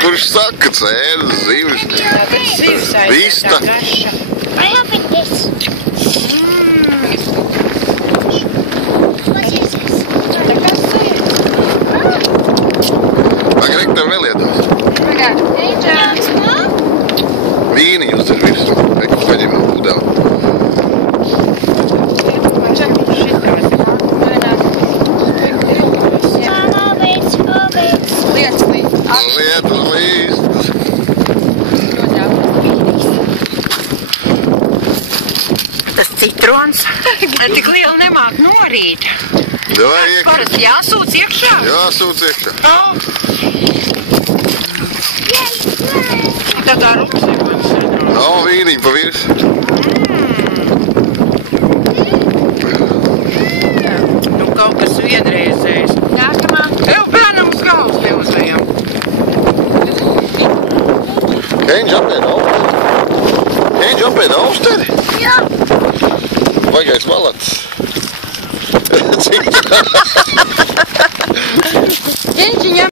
Kurš saka, cēzes, zivis, vista. I have this. What is this? Agrāk tev vēl iedās. Angels. Vīniņus ir virsū. Eku paņem no pudeli. Lietus līstas. Tas citrons tik lielu nemāk norīt. Davai iekšā. Parasti jāsūc iekšā? Jāsūc iekšā. Tādā rupsēmās. Nav vīniņu pa virsu. Nu, kaut kas viedreizējs. Nākamā. Tev bērnam uz galvas pilsējām. Can you jump in augsteri? Can you jump in augsteri? Jā. Baigais malacis. Viņš viņam